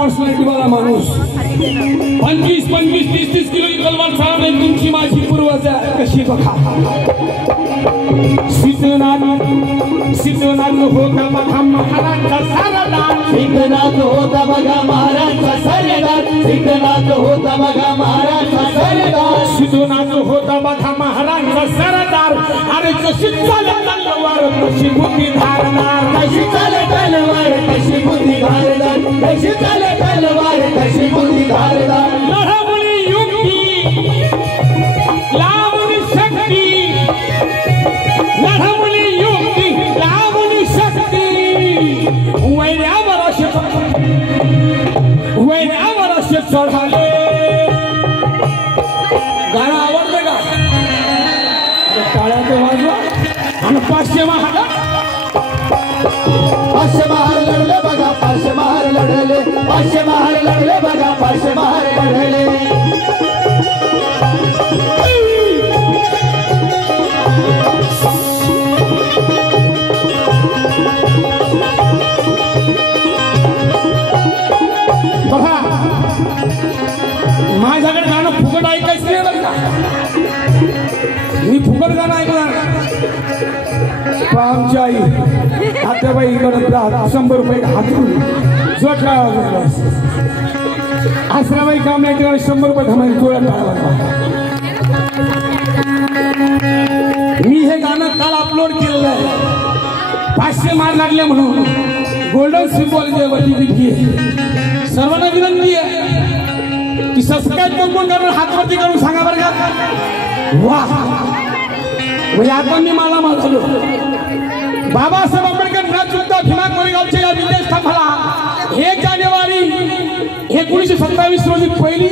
personality वाला माणूस 25-30 kilo की तलवार चालवणे तुमची माझी पूर्वज कशी बघा सिद्धनाथ होता बघा महाराजचा सरदार सिद्धनाथ होता बघा महाराजचा सरदार सिद्धनाथ होता बघा महाराजचा सरदार सिद्धनाथ होता बघा महाराजचा सरदार अरे कशी चाले तलवार कशी बुद्धी धारदार कशी चाले तलवार कशी बुद्धी धारदार कशी चाले तलवार कशी बुद्धी धारदार लढामुळी युक्ती लावणी शक्ती लढामुळी युक्ती लावणी शक्ती वैऱ्यावर असे चढाले गाणं आवडतं का टाळ्या ते वाजवा आणि 500 महाल लढले बघा 500 महाल लढले 500 महाल लढले बघा 500 महाल लढले बघा माझ्याकडे गाणं फुकट ऐकायचं नाही बरं का मी फुकट गाणं ऐकणार आमची आई आत्याबाई इकडे 100 रुपये हातून जोडला आसराबाई काम नाही ठिकाणी 100 रुपये धमाई जोडला मी हे गाणं काल अपलोड केलेलं आहे 500 मार लागले म्हणून गोल्डन सिम्बॉल वरती विनंती आहे सर्वांना विनंती आहे की सबस्क्राईब कोण करणार हातवरती करून सांगा बरं का वाह म्हणजे आता मी मला झालो बाबासाहेब आंबेडकर न चुकता भीमा कोरेगावच्या या विलेज स्तंभाला 1 जानेवारी 1927 रोजी पहिली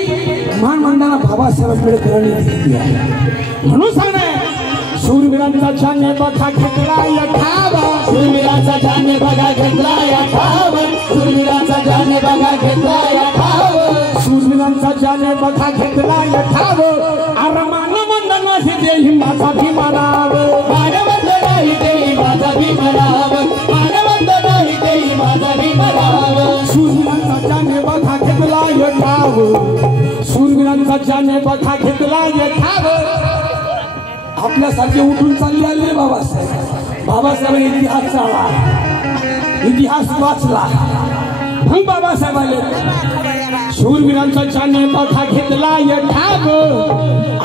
मानवंदना बाबासाहेब आंबेडकरांनी दिली आहे म्हणून सांगणार शूरवीरांचा छाने बघा घेतला या ठावा शूरवीरांचा छाने बघा घेतला या ठावा शूरवीरांचा छाने बघा घेतला या ठावा शूरवीरांचा छाने बघा घेतला या ठाव अरे मानवंदन हे देही माझा भीमराव मानवंदन ही देही माझा भीमराव मानवंदन ही देही माझा भीमराव शूरवीरांचा छाने बघा घेतला या ठाव शूरवीरांचा छाने बघा घेतला या ठाव आपल्यासारखे उठून चालले आले बाबासाहेब इतिहास चालला इतिहास वाचला मग बाबासाहेब आले शूरवीरांचा छाने बघा घेतला या ठाव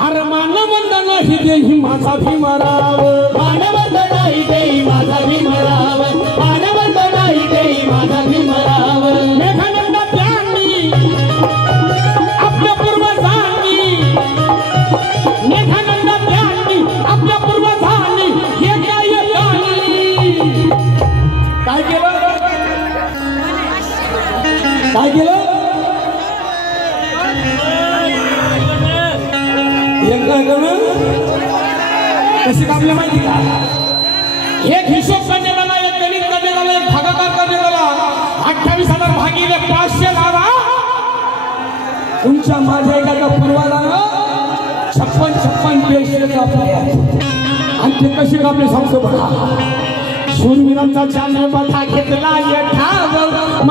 अरे मानवंदन ही देही माझा भीमराव मानवंदन ही देही माझा भीमराव मानवंदन ही देही माझा भीमराव मेघानंद त्यांनी आपल्या पूर्वजांनी मेघानंद त्यांनी आपल्या पूर्वजांनी हे काय केलं काय केलं कशी कामले माहिती का एक हिशोब करण्यात आला एक गणित करण्यात आला एक भागाकार करण्यात आला 28,000 भागिले 500 लावा तुमच्या माझ्या एका पूर्वाला 56 पेशे कापले आणि ते कशी कापले सांगतो बघा शूरवीरांचा छाने बघा घेतला या ठाव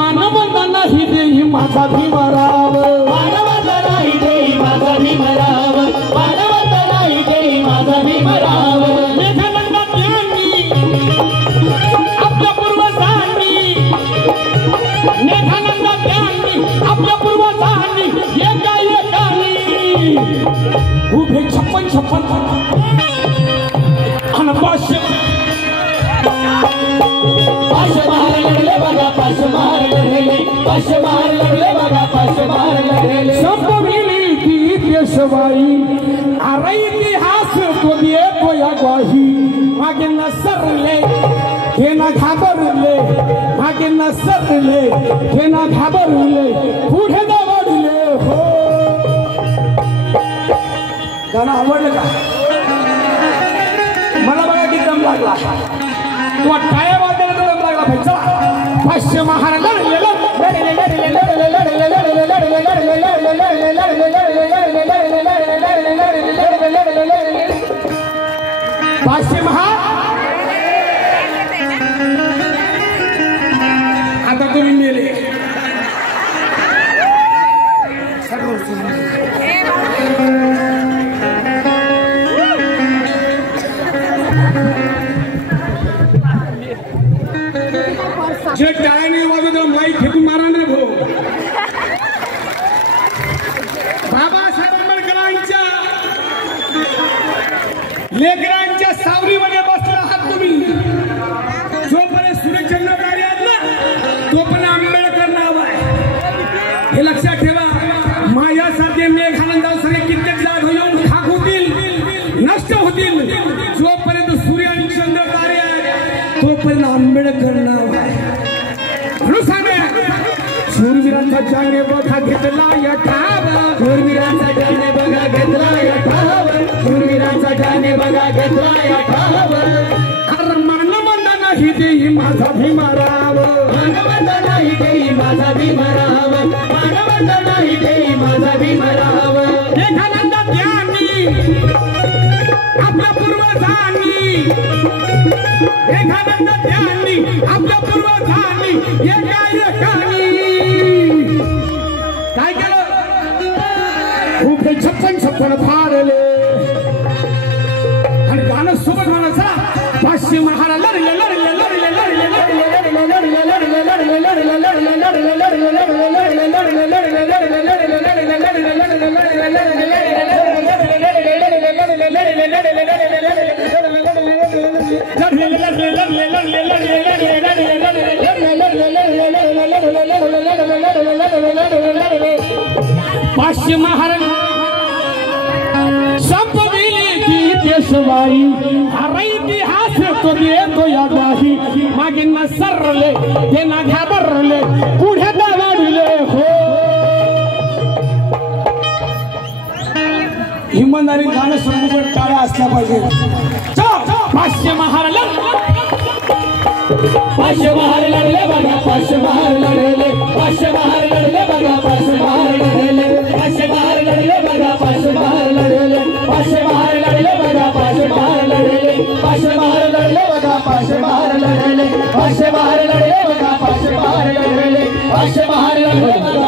मानवंदन ही देही माझा भीमराव मानवंदन ही देही माझा भीमराव मानवंदन ही देही माझा भीमराव मेघानंद त्यांनी आपल्या पूर्वजांनी मेघानंद त्यांनी आपल्या पूर्वजांनी एकाएकानी उभे 56 आणि 500 महाल लढले बघा 500 महाल लढले 500 महाल लढले बघा 500 महाल लढले संपविली ती पेशवाई अरे इतिहास तो देतो या ग्वाही मागे न सरले हे ना घाबरले मागे न सरले हे ना घाबरले पुढे दवडले हो गाणं आवडलं का मला बघा किती दम लागला किंवा टाळ्या वाजवायला दम लागला भाई चला 500 महाल लढले आता तुम्ही मेले हे लक्षात ठेवा माझ्यासारखे मेघानंदाव सगळे कित्येक जाग येऊन खाक होतील नष्ट होतील जोपर्यंत सूर्य आणि चंद्र तारे आहे तोपर्यंत आंबेडकर नाव आहे म्हणून सांगा शूरवीरांचा जाने बघा घेतला या ठाव शूरवीरांचा जाने बघा घेतला या ठाव शूरवीरांचा जाने बघा घेतला या ठाव अरे मानवंदा नाही देई माझा भीमाराव मानवंदा नाही देई माझा भीमराव मानवंदा नाही देई माझा भीमराव मेघानंदा त्यांनी आपल्या पूर्वजांनी मेघानंदा त्यांनी आपल्या पूर्वजांनी काय केलं उभे छप्पन फारले आणि गाणं सोबत म्हणा चला पाचशे महारा लढले लढले लढले लढले लढले लढले लढले लढले लढले लढले लढले लढले लढले लढले लढले पाचशे महाराज संपविली ती पेशवाई अरे इतिहास तो देतो या ग्वाही मागे न सरले ते ना घाबरले पुढे वाढले हो इमानदारी गाणं संपूर्ण टाळ्या असल्या पाहिजे पाचशे महाराज पाचशे महार लढले बघा पाचशे महार लढले पाचशे महार लढले बघा पाचशे महार लढले पाचशे महार लढले बघा पाचशे महार लढले पाचशे महार लढले बघा पाचशे महार लढले पाचशे महार लढले बघा पाचशे महार लढले पाचशे महार लढले बघा पाचशे महार लढले पाचशे महार लढले